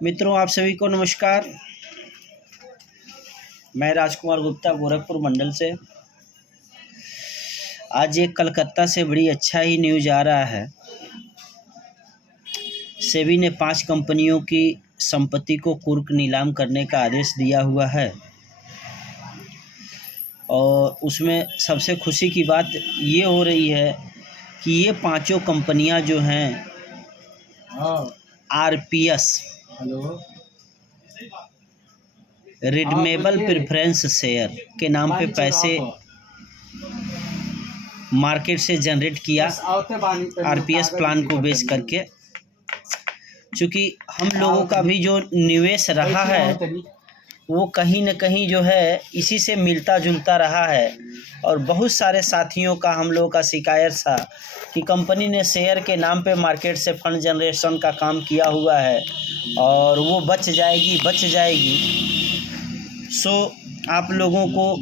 मित्रों, आप सभी को नमस्कार। मैं राजकुमार गुप्ता गोरखपुर मंडल से। आज एक कलकत्ता से बड़ी अच्छा ही न्यूज़ आ रहा है। सेबी ने 5 कंपनियों की संपत्ति को कुर्क नीलाम करने का आदेश दिया हुआ है और उसमें सबसे खुशी की बात ये हो रही है कि ये पांचों कंपनियां जो हैं आरपीएस रिडीमेबल प्रेफरेंस शेयर के नाम पे पैसे मार्केट से जनरेट किया आरपीएस प्लान को बेच करके। चूँकि हम लोगों का भी जो निवेश रहा है वो कहीं न कहीं जो है इसी से मिलता जुलता रहा है और बहुत सारे साथियों का हम लोगों का शिकायत था कि कंपनी ने शेयर के नाम पे मार्केट से फंड जनरेशन का काम किया हुआ है और वो बच जाएगी। सो आप लोगों को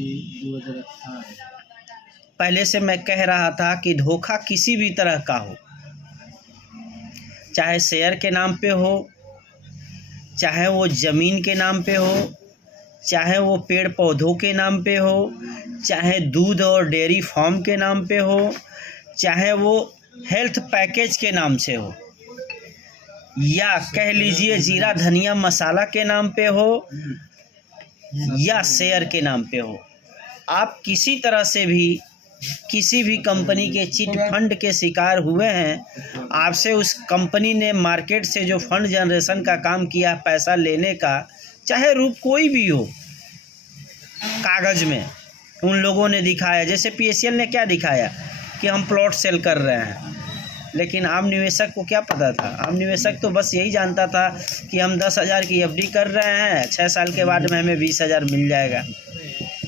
पहले से मैं कह रहा था कि धोखा किसी भी तरह का हो, चाहे शेयर के नाम पे हो, चाहे वो ज़मीन के नाम पे हो, चाहे वो पेड़ पौधों के नाम पे हो, चाहे दूध और डेयरी फार्म के नाम पे हो, चाहे वो हेल्थ पैकेज के नाम से हो, या कह लीजिए जीरा धनिया मसाला के नाम पे हो या शेयर के नाम पे हो। आप किसी तरह से भी किसी भी कंपनी के चिट फंड के शिकार हुए हैं, आपसे उस कंपनी ने मार्केट से जो फंड जनरेशन का काम किया, पैसा लेने का, चाहे रूप कोई भी हो, कागज़ में उन लोगों ने दिखाया। जैसे पीएसएल ने क्या दिखाया कि हम प्लॉट सेल कर रहे हैं, लेकिन आम निवेशक को क्या पता था? आम निवेशक तो बस यही जानता था कि हम 10,000 की एफडी कर रहे हैं, 6 साल के बाद में हमें 20,000 मिल जाएगा।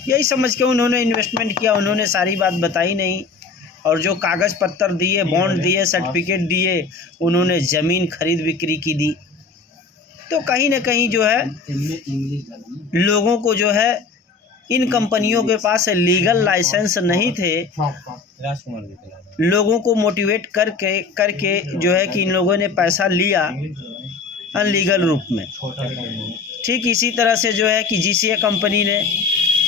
यही समझ के उन्होंने इन्वेस्टमेंट किया। उन्होंने सारी बात बताई नहीं और जो कागज़ पत्तर दिए, बॉन्ड दिए, सर्टिफिकेट दिए, उन्होंने ज़मीन खरीद बिक्री की दी। तो कहीं ना कहीं जो है लोगों को जो है इन कंपनियों के पास लीगल लाइसेंस नहीं थे, लोगों को मोटिवेट करके जो है कि इन लोगों ने पैसा लिया अनलीगल रूप में। ठीक इसी तरह से जो है कि जीसीए कंपनी ने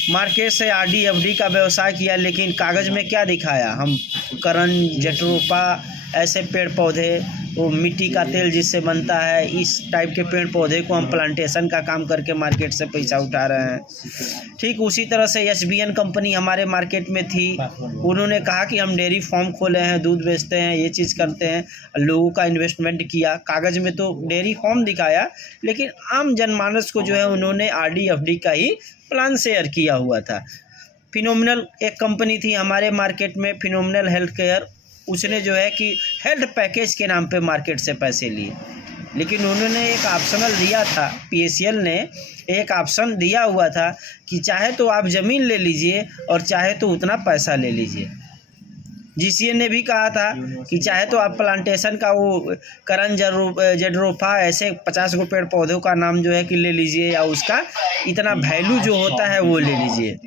मार्केट से आरडी एफडी का व्यवसाय किया, लेकिन कागज़ में क्या दिखाया? हम करण जटरोपा ऐसे पेड़ पौधे, वो मिट्टी का तेल जिससे बनता है, इस टाइप के पेड़ पौधे को हम प्लांटेशन का काम करके मार्केट से पैसा उठा रहे हैं। ठीक उसी तरह से एसबीएन कंपनी हमारे मार्केट में थी। उन्होंने कहा कि हम डेयरी फार्म खोले हैं, दूध बेचते हैं, ये चीज़ करते हैं, लोगों का इन्वेस्टमेंट किया। कागज़ में तो डेयरी फार्म दिखाया, लेकिन आम जनमानस को जो है उन्होंने आरडी एफडी का ही प्लान शेयर किया हुआ था। फिनोमिनल एक कंपनी थी हमारे मार्केट में, फिनोमिनल हेल्थ केयर, उसने जो है कि हेल्थ पैकेज के नाम पे मार्केट से पैसे लिए, लेकिन उन्होंने एक ऑप्शनल दिया था, पीएसएल ने एक ऑप्शन दिया हुआ था कि चाहे तो आप ज़मीन ले लीजिए और चाहे तो उतना पैसा ले लीजिए। जीसीए ने भी कहा था कि चाहे तो आप प्लांटेशन का वो करण जटरोपा ऐसे 50 को पेड़ पौधों का नाम जो है कि ले लीजिए, या उसका इतना वैल्यू जो होता है वो ले लीजिए।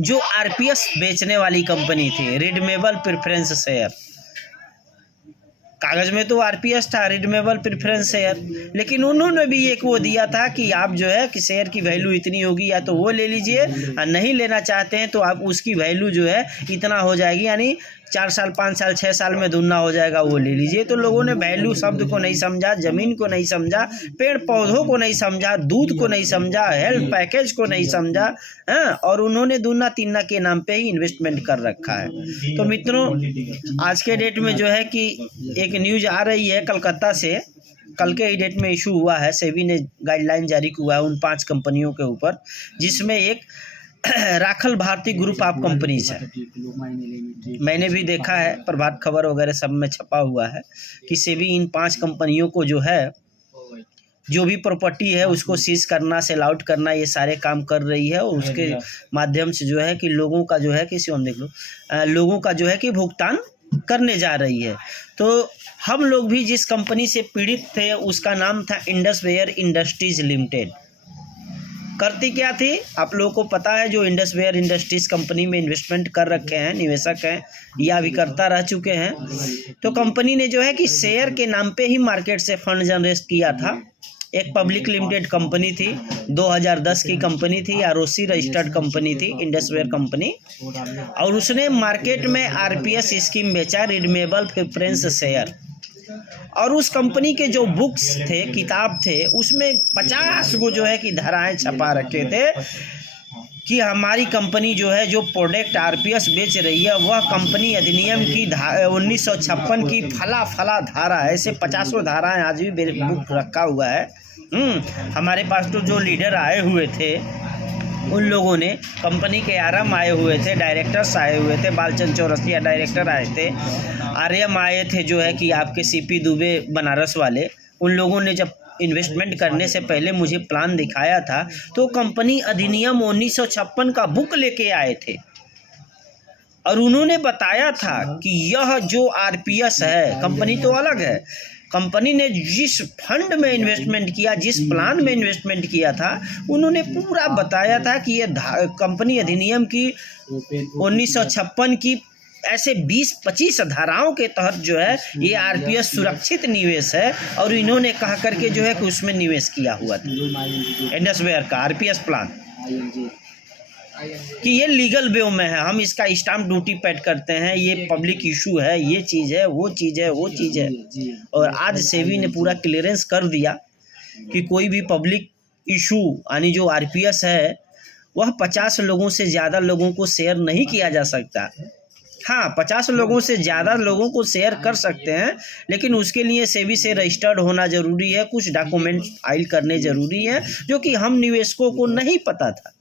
जो आरपीएस बेचने वाली कंपनी थी, रिडीमेबल प्रेफरेंस शेयर, कागज़ में तो आरपीएस था, रिडीमेबल प्रेफरेंस शेयर, लेकिन उन्होंने भी एक वो दिया था कि आप जो है कि शेयर की वैल्यू इतनी होगी, या तो वो ले लीजिए, और नहीं लेना चाहते हैं तो आप उसकी वैल्यू जो है इतना हो जाएगी, यानी 4 साल 5 साल 6 साल में दुगना हो जाएगा, वो ले लीजिए। तो लोगों ने वैल्यू शब्द को नहीं समझा, ज़मीन को नहीं समझा, पेड़ पौधों को नहीं समझा, दूध को नहीं समझा, हेल्थ पैकेज को नहीं समझा, और उन्होंने दूना तीना के नाम पे ही इन्वेस्टमेंट कर रखा है। तो मित्रों, आज के डेट में जो है कि एक न्यूज़ आ रही है कलकत्ता से, कल के ही डेट में इशू हुआ है, सेबी ने गाइडलाइन जारी किया है उन 5 कंपनियों के ऊपर, जिसमें एक राखल भारती ग्रुप ऑफ कंपनीज है। मैंने भी देखा है, प्रभात खबर वगैरह सब में छपा हुआ है कि सेबी इन 5 कंपनियों को जो है, जो भी प्रॉपर्टी है उसको सीज करना, सेल आउट करना, ये सारे काम कर रही है, और उसके माध्यम से जो है कि लोगों का जो है किसी हम देख लो लोगों का जो है कि भुगतान करने जा रही है। तो हम लोग भी जिस कंपनी से पीड़ित थे उसका नाम था इंडसवेयर इंडस्ट्रीज लिमिटेड। करती क्या थी आप लोगों को पता है, जो इंडसवेयर इंडस्ट्रीज कंपनी में इन्वेस्टमेंट कर रखे हैं, निवेशक हैं या अभिकर्ता रह चुके हैं, तो कंपनी ने जो है कि शेयर के नाम पे ही मार्केट से फंड जनरेट किया था एक पब्लिक लिमिटेड कंपनी थी, 2010 की कंपनी थी, आरओसी रजिस्टर्ड कंपनी थी, इंडसवेयर कंपनी। और उसने मार्केट में आरपीएस स्कीम बेचा, रिडीमेबल प्रेफरेंस शेयर। और उस कंपनी के जो बुक्स थे, किताब थे, उसमें 50 गो जो है कि धाराएं छपा रखे थे कि हमारी कंपनी जो है जो प्रोडक्ट आरपीएस बेच रही है वह कंपनी अधिनियम की 1956 की फला धारा, ऐसे 50 धाराएं आज भी बुक रखा हुआ है। हमारे पास तो जो लीडर आए हुए थे उन लोगों ने, कंपनी के आरएम आए हुए थे, डायरेक्टर्स आए हुए थे, बालचंद चौरसिया डायरेक्टर आए थे, आरएम आए थे जो है कि आपके सीपी दुबे बनारस वाले। उन लोगों ने जब इन्वेस्टमेंट करने से पहले मुझे प्लान दिखाया था तो कंपनी अधिनियम 1956 का बुक लेके आए थे और उन्होंने बताया था कि यह जो आरपीएस है, कंपनी तो अलग है, कंपनी ने जिस फंड में इन्वेस्टमेंट किया, जिस प्लान में इन्वेस्टमेंट किया था, उन्होंने पूरा बताया था कि यह कंपनी अधिनियम की 1956 की ऐसे 20-25 धाराओं के तहत जो है ये आरपीएस सुरक्षित निवेश है। और इन्होंने कहा करके जो है कि उसमें निवेश किया हुआ था इंडसवेयर का आरपीएस प्लान, कि ये लीगल वे में है, हम इसका स्टाम्प ड्यूटी पेड करते हैं, ये पब्लिक इशू है, ये चीज़ है, वो चीज़ है, वो चीज़ है। और आज सेबी ने पूरा क्लियरेंस कर दिया कि कोई भी पब्लिक इशू यानी जो आरपीएस है वह 50 लोगों से ज़्यादा लोगों को शेयर नहीं किया जा सकता। हाँ, 50 लोगों से ज़्यादा लोगों को शेयर कर सकते हैं, लेकिन उसके लिए सेबी से रजिस्टर्ड होना ज़रूरी है, कुछ डॉक्यूमेंट फाइल करने ज़रूरी है, जो कि हम निवेशकों को नहीं पता था।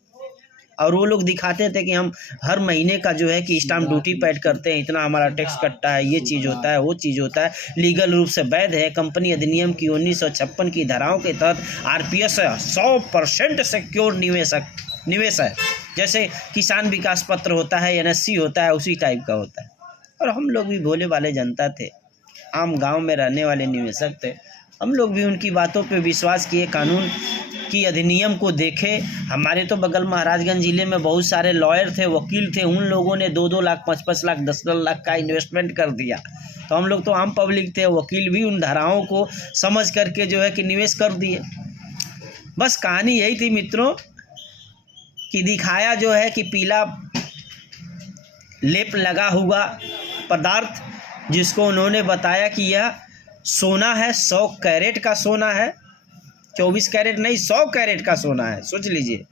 और वो लोग दिखाते थे कि हम हर महीने का जो है कि स्टाम्प ड्यूटी पेड करते हैं, इतना हमारा टैक्स कटता है, ये चीज़ होता है, वो चीज़ होता है, लीगल रूप से वैध है। कंपनी अधिनियम की 1956 की धाराओं के तहत आरपीएस 100% सिक्योर निवेश है, जैसे किसान विकास पत्र होता है, एनएससी होता है, उसी टाइप का होता है। और हम लोग भी भोले वाले जनता थे, आम गांव में रहने वाले निवेशक थे, हम लोग भी उनकी बातों पे विश्वास किए, कानून की अधिनियम को देखे। हमारे तो बगल महाराजगंज ज़िले में बहुत सारे लॉयर थे, वकील थे, उन लोगों ने 2-2 लाख, 5-5 लाख, 10-10 लाख का इन्वेस्टमेंट कर दिया। तो हम लोग तो आम पब्लिक थे, वकील भी उन धाराओं को समझ करके जो है कि निवेश कर दिए। बस कहानी यही थी मित्रों, कि दिखाया जो है कि पीला लेप लगा हुआ पदार्थ, जिसको उन्होंने बताया कि यह सोना है, 100 कैरेट का सोना है, 24 कैरेट नहीं, 100 कैरेट का सोना है, सोच लीजिए।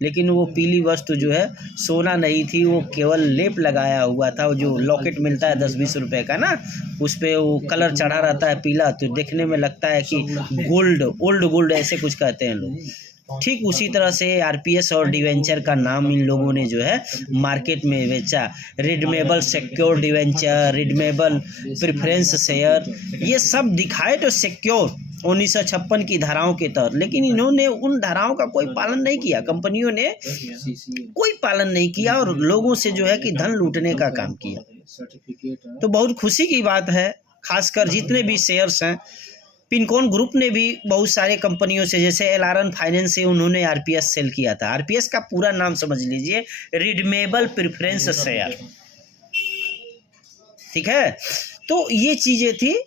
लेकिन वो पीली वस्तु जो है सोना नहीं थी, वो केवल लेप लगाया हुआ था। वो जो लॉकेट मिलता है 10-20 रुपए का ना, उस पर वो कलर चढ़ा रहता है पीला, तो देखने में लगता है कि गोल्ड, ओल्ड गोल्ड ऐसे कुछ कहते हैं लोग। ठीक उसी तरह से आरपीएस और डिवेंचर का नाम इन लोगों ने जो है मार्केट में बेचा। Redeemable secure debenture, redeemable preference share, ये सब दिखाए तो सिक्योर 1956 की धाराओं के तहत, लेकिन इन्होंने उन धाराओं का कोई पालन नहीं किया, कंपनियों ने कोई पालन नहीं किया और लोगों से जो है कि धन लूटने का काम किया। तो बहुत खुशी की बात है, खासकर जितने भी शेयर्स हैं, पिनकॉन ग्रुप ने भी बहुत सारे कंपनियों से, जैसे एलआरएन फाइनेंस से उन्होंने आरपीएस सेल किया था। आरपीएस का पूरा नाम समझ लीजिए, रिडीमेबल प्रेफरेंस शेयर, ठीक है। तो ये चीज़ें थी।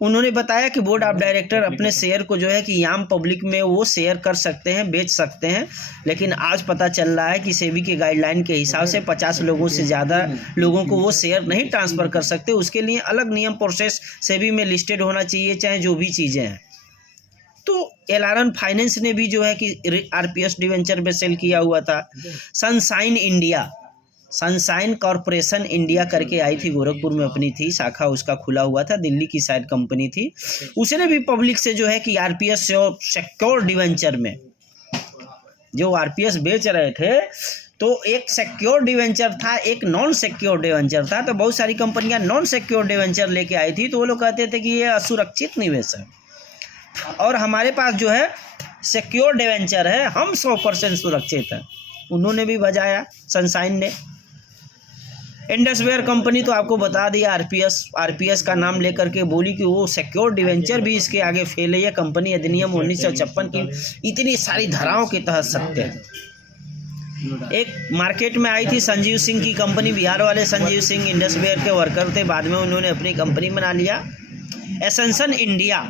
उन्होंने बताया कि बोर्ड ऑफ डायरेक्टर अपने शेयर को जो है कि आम पब्लिक में वो शेयर कर सकते हैं, बेच सकते हैं, लेकिन आज पता चल रहा है कि सेबी के गाइडलाइन के हिसाब से 50 लोगों से ज़्यादा लोगों को वो शेयर नहीं ट्रांसफ़र कर सकते। उसके लिए अलग नियम प्रोसेस सेबी में लिस्टेड होना चाहिए, चाहे जो भी चीज़ें हैं। तो एलआरएन फाइनेंस ने भी जो है कि आरपीएस डिवेंचर में सेल किया हुआ था। सनशाइन कॉरपोरेशन इंडिया करके आई थी, गोरखपुर में अपनी थी शाखा, उसका खुला हुआ था, दिल्ली की शायद कंपनी थी। उसने भी पब्लिक से जो है कि आरपीएस और सिक्योर डिवेंचर में जो आरपीएस बेच रहे थे, तो एक सिक्योर डिवेंचर था, एक नॉन सिक्योर डिवेंचर था। तो बहुत सारी कंपनियां नॉन सिक्योर डिवेंचर लेके आई थी, तो वो लोग कहते थे कि ये असुरक्षित निवेश है, और हमारे पास जो है सिक्योर डिवेंचर है, हम 100% सुरक्षित हैं। उन्होंने भी बजाया सनशाइन ने। इंडसवेयर कंपनी तो आपको बता दिया, आरपीएस का नाम लेकर के बोली कि वो सिक्योर डिवेंचर भी इसके आगे फेल है। ये कंपनी अधिनियम 1956 की इतनी सारी धाराओं के तहत सत्य है। एक मार्केट में आई थी संजीव सिंह की कंपनी, बिहार वाले संजीव सिंह इंडसवेयर के वर्कर थे, बाद में उन्होंने अपनी कंपनी बना लिया एसेंशन इंडिया।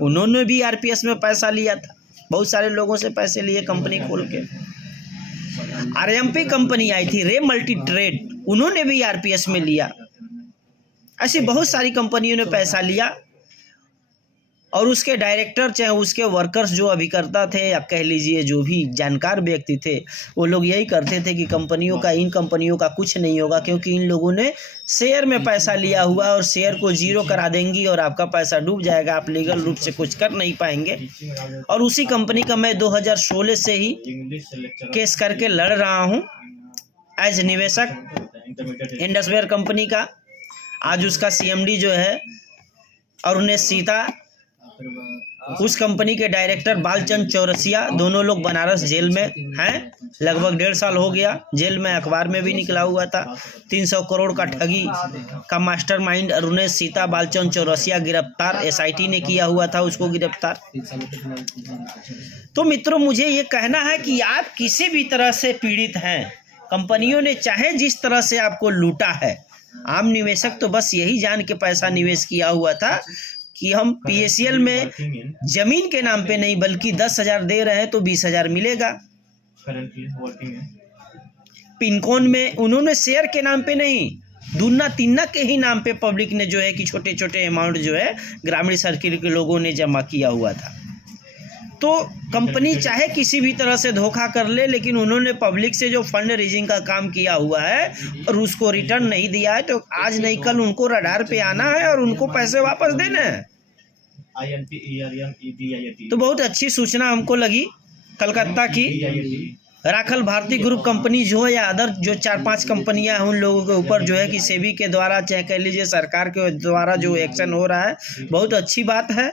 उन्होंने भी आरपीएस में पैसा लिया था, बहुत सारे लोगों से पैसे लिए कंपनी खोल के। आरएमपी कंपनी आई थी, रे मल्टी ट्रेड, उन्होंने भी आरपीएस में लिया। ऐसी बहुत सारी कंपनियों ने पैसा लिया और उसके डायरेक्टर चाहे उसके वर्कर्स जो अभिकर्ता थे या कह लीजिए जो भी जानकार व्यक्ति थे, वो लोग यही करते थे कि इन कंपनियों का कुछ नहीं होगा, क्योंकि इन लोगों ने शेयर में पैसा लिया हुआ और शेयर को जीरो करा देंगी और आपका पैसा डूब जाएगा, आप लीगल रूप से कुछ कर नहीं पाएंगे। और उसी कंपनी का मैं 2016 से ही केस करके लड़ रहा हूँ एज निवेशक इंडसवेयर कंपनी का। आज उसका सीएमडी जो है अरुणेश सीता, उस कंपनी के डायरेक्टर बालचंद चौरसिया, दोनों लोग बनारस जेल में हैं। लगभग 1.5 साल हो गया जेल में, अखबार में भी निकला हुआ था। 300 करोड़ का ठगी का मास्टरमाइंड अरुणेश सीता, बालचंद चौरसिया गिरफ्तार, एसआईटी ने किया हुआ था उसको गिरफ्तार। तो मित्रों, मुझे ये कहना है कि आप किसी भी तरह से पीड़ित हैं, कंपनियों ने चाहे जिस तरह से आपको लूटा है, आम निवेशक तो बस यही जान के पैसा निवेश किया हुआ था कि हम पीएसएल में जमीन के नाम पे नहीं बल्कि 10,000 दे रहे हैं तो 20,000 मिलेगा। पिनकोन में उन्होंने शेयर के नाम पे नहीं, दूना तीना के ही नाम पे पब्लिक ने जो है कि छोटे छोटे अमाउंट जो है ग्रामीण सर्किल के लोगों ने जमा किया हुआ था। तो कंपनी चाहे किसी भी तरह से धोखा कर ले, लेकिन उन्होंने पब्लिक से जो फंड रेजिंग का काम किया हुआ है और उसको रिटर्न नहीं दिया है, तो आज नहीं कल उनको रडार पे आना है और उनको पैसे वापस देना है। तो बहुत अच्छी सूचना हमको लगी कलकत्ता की। राखल भारती ग्रुप कंपनी जो है या अदर जो 4-5 कंपनियां हैं, उन लोगों के ऊपर जो है कि सेबी के द्वारा चाहे कह लीजिए सरकार के द्वारा जो एक्शन हो रहा है, बहुत अच्छी बात है।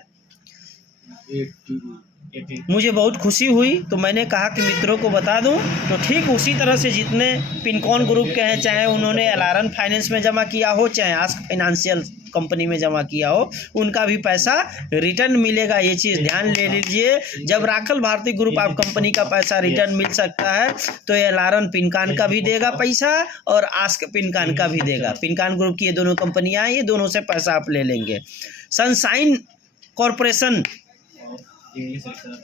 मुझे बहुत खुशी हुई, तो मैंने कहा कि मित्रों को बता दूं। तो ठीक उसी तरह से जितने पिनकॉन ग्रुप के हैं, चाहे उन्होंने एलारन फाइनेंस में जमा किया हो, चाहे आस्क फाइनेंशियल कंपनी में जमा किया हो, उनका भी पैसा रिटर्न मिलेगा। ये चीज़ ध्यान ले लीजिए। जब राखल भारती ग्रुप आप कंपनी का पैसा रिटर्न मिल सकता है, तो एलारन पिनकान का भी देगा पैसा और आस्क पिनकान का भी देगा। पिनकान ग्रुप की ये दोनों कंपनियां हैं, ये दोनों से पैसा आप ले लेंगे। सनशाइन कॉरपोरेशन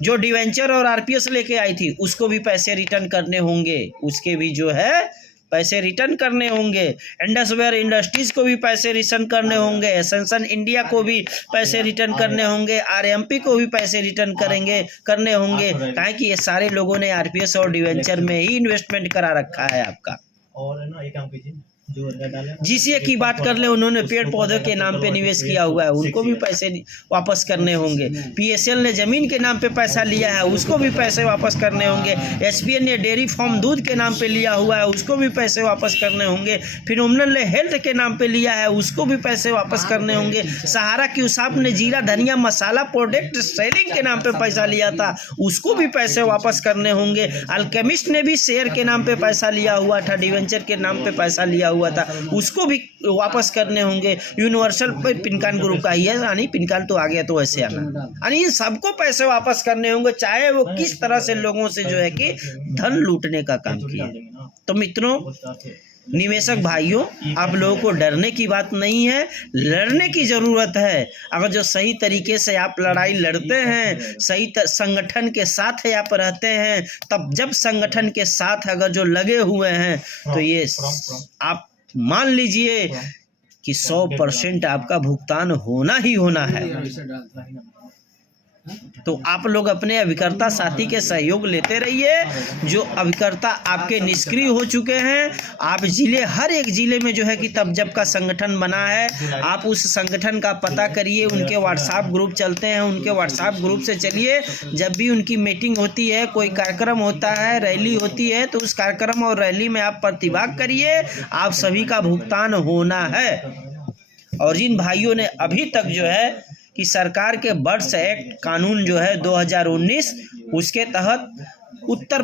जो डिवेंचर और आरपीएस लेके आई थी, उसको भी पैसे रिटर्न करने होंगे, उसके भी जो है पैसे रिटर्न करने होंगे। इंडसवेयर इंडस्ट्रीज को भी पैसे रिटर्न करने होंगे। एसेंशन इंडिया को भी पैसे रिटर्न करने होंगे। आरएमपी को भी पैसे रिटर्न करने होंगे, काहे कि ये सारे लोगों ने आरपीएस और डिवेंचर में ही इन्वेस्टमेंट करा रखा है आपका। और ना एक काम कीजिए, जीसीए की बात कर ले, उन्होंने पेड़ पौधे के नाम पे निवेश किया हुआ है, उनको भी पैसे वापस करने होंगे। पीएसएल ने जमीन के नाम पे पैसा लिया है, उसको भी पैसे वापस करने होंगे। एसपीएन ने डेयरी फार्म दूध के नाम पे लिया हुआ है, उसको भी पैसे वापस करने होंगे। फिनोमिनल ने हेल्थ के नाम पे लिया है, उसको भी पैसे वापस करने होंगे। सहारा क्यूसाप ने जीरा धनिया मसाला प्रोडक्ट सेलिंग के नाम पे पैसा लिया था, उसको भी पैसे वापस करने होंगे। अल्केमिस्ट ने भी शेयर के नाम पे पैसा लिया हुआ था, डिवेंचर के नाम पे पैसा लिया हुआ था, उसको भी वापस करने होंगे। यूनिवर्सल पिनकान ग्रुप का ही है, यानी पिनकान तो आ गया तो ऐसे आना, यानी इन सबको पैसे वापस करने होंगे, चाहे वो किस तरह से लोगों से जो है कि धन लूटने का काम किया। तो मित्रों, निवेशक भाइयों, आप लोगों को डरने की बात नहीं है, लड़ने की ज़रूरत है। अगर जो सही तरीके से आप लड़ाई लड़ते हैं, सही संगठन के साथ आप रहते हैं, तब जब संगठन के साथ अगर जो लगे हुए हैं, तो ये आप मान लीजिए कि 100% आपका भुगतान होना ही होना है। तो आप लोग अपने अभिकर्ता साथी के सहयोग लेते रहिए। जो अभिकर्ता आपके निष्क्रिय हो चुके हैं, आप जिले, हर एक जिले में जो है कि तब जब का संगठन बना है, आप उस संगठन का पता करिए। उनके व्हाट्सएप ग्रुप चलते हैं, उनके व्हाट्सएप ग्रुप से चलिए। जब भी उनकी मीटिंग होती है, कोई कार्यक्रम होता है, रैली होती है, तो उस कार्यक्रम और रैली में आप प्रतिभाग करिए। आप सभी का भुगतान होना है। और जिन भाइयों ने अभी तक जो है कि सरकार के बर्ड्स एक्ट कानून जो है 2019, उसके तहत उत्तर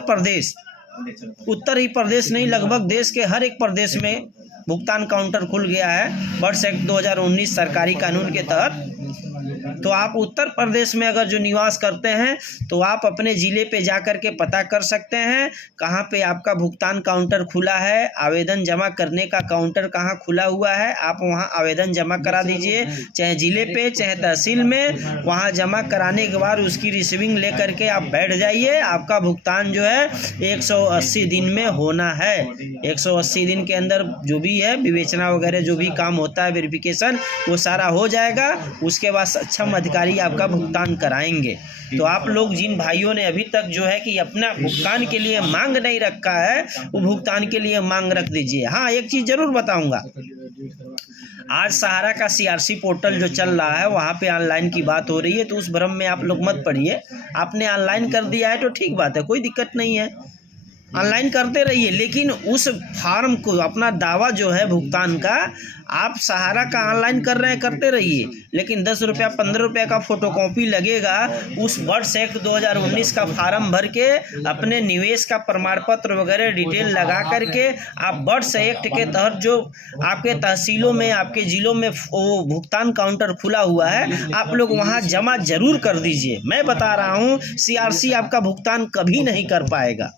ही प्रदेश नहीं, लगभग देश के हर एक प्रदेश में भुगतान काउंटर खुल गया है। बर्ड्स एक्ट 2019 सरकारी कानून के तहत तो आप उत्तर प्रदेश में अगर जो निवास करते हैं तो आप अपने ज़िले पे जा कर के पता कर सकते हैं कहाँ पे आपका भुगतान काउंटर खुला है, आवेदन जमा करने का काउंटर कहाँ खुला हुआ है, आप वहाँ आवेदन जमा करा दीजिए, चाहे ज़िले पे चाहे तहसील में। वहाँ जमा कराने के बाद उसकी रिसीविंग ले करके आप बैठ जाइए। आपका भुगतान जो है 180 दिन में होना है। 180 दिन के अंदर जो भी है विवेचना वगैरह जो भी काम होता है, वेरिफिकेशन, वो सारा हो जाएगा। उसके बाद सक्षम अधिकारी आपका भुगतान कराएंगे। तो आप लोग जिन भाइयों ने अभी तक जो है कि अपना भुगतान के लिए मांग नहीं रखा है, वो भुगतान के लिए मांग रख दीजिए। हाँ, एक चीज़ ज़रूर बताऊंगा, आज सहारा का CRC पोर्टल जो चल रहा है वहाँ पे ऑनलाइन की बात हो रही है, तो उस भ्रम में आप लोग मत पड़िए। आपने ऑनलाइन कर दिया है तो ठीक बात है, कोई दिक्कत नहीं है, ऑनलाइन करते रहिए। लेकिन उस फार्म को, अपना दावा जो है भुगतान का, आप सहारा का ऑनलाइन कर रहे हैं, करते रहिए। लेकिन 10 रुपया 15 रुपया का फोटोकॉपी लगेगा। उस वर्ष एक्ट 2019 का फार्म भर के अपने निवेश का प्रमाण पत्र वगैरह डिटेल लगा करके आप वर्ष एक्ट के तहत जो आपके तहसीलों में, आपके ज़िलों में वो भुगतान काउंटर खुला हुआ है, आप लोग वहाँ जमा जरूर कर दीजिए। मैं बता रहा हूँ CRC आपका भुगतान कभी नहीं कर पाएगा,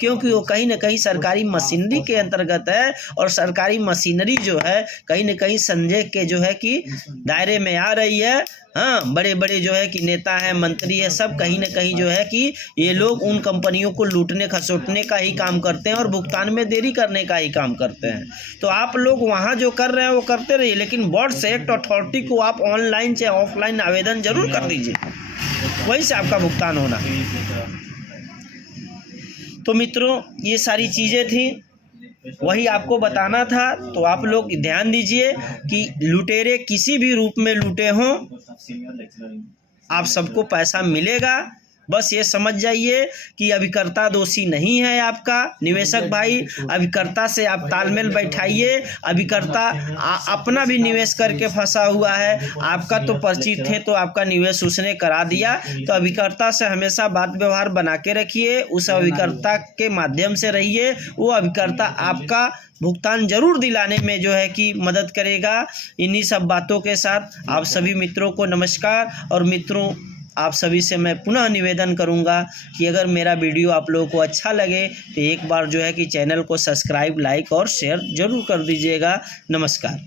क्योंकि वो कहीं ना कहीं सरकारी मशीनरी के अंतर्गत है, और सरकारी मशीनरी जो है कहीं ना कहीं संदेह के जो है कि दायरे में आ रही है। हाँ, बड़े बड़े जो है कि नेता हैं, मंत्री है, सब कहीं ना कहीं जो है कि ये लोग उन कंपनियों को लूटने खसोटने का ही काम करते हैं और भुगतान में देरी करने का ही काम करते हैं। तो आप लोग वहाँ जो कर रहे हैं वो करते रहिए, लेकिन बोर्ड्स एक्ट अथॉरिटी को आप ऑनलाइन चाहे ऑफलाइन आवेदन जरूर कर दीजिए, वहीं से आपका भुगतान होना। तो मित्रों, ये सारी चीज़ें थी, वही आपको बताना था। तो आप लोग ध्यान दीजिए कि लुटेरे किसी भी रूप में लूटे हों, आप सबको पैसा मिलेगा। बस ये समझ जाइए कि अभिकर्ता दोषी नहीं है आपका निवेशक भाई। अभिकर्ता से आप तालमेल बैठाइए। अभिकर्ता अपना भी निवेश करके फंसा हुआ है, आपका तो परिचित थे तो आपका निवेश उसने करा दिया। तो अभिकर्ता से हमेशा बात व्यवहार बना के रखिए, उस अभिकर्ता के माध्यम से रहिए। वो अभिकर्ता आपका भुगतान जरूर दिलाने में जो है कि मदद करेगा। इन्हीं सब बातों के साथ आप सभी मित्रों को नमस्कार। और मित्रों, आप सभी से मैं पुनः निवेदन करूंगा कि अगर मेरा वीडियो आप लोगों को अच्छा लगे तो एक बार जो है कि चैनल को सब्सक्राइब, लाइक और शेयर जरूर कर दीजिएगा। नमस्कार।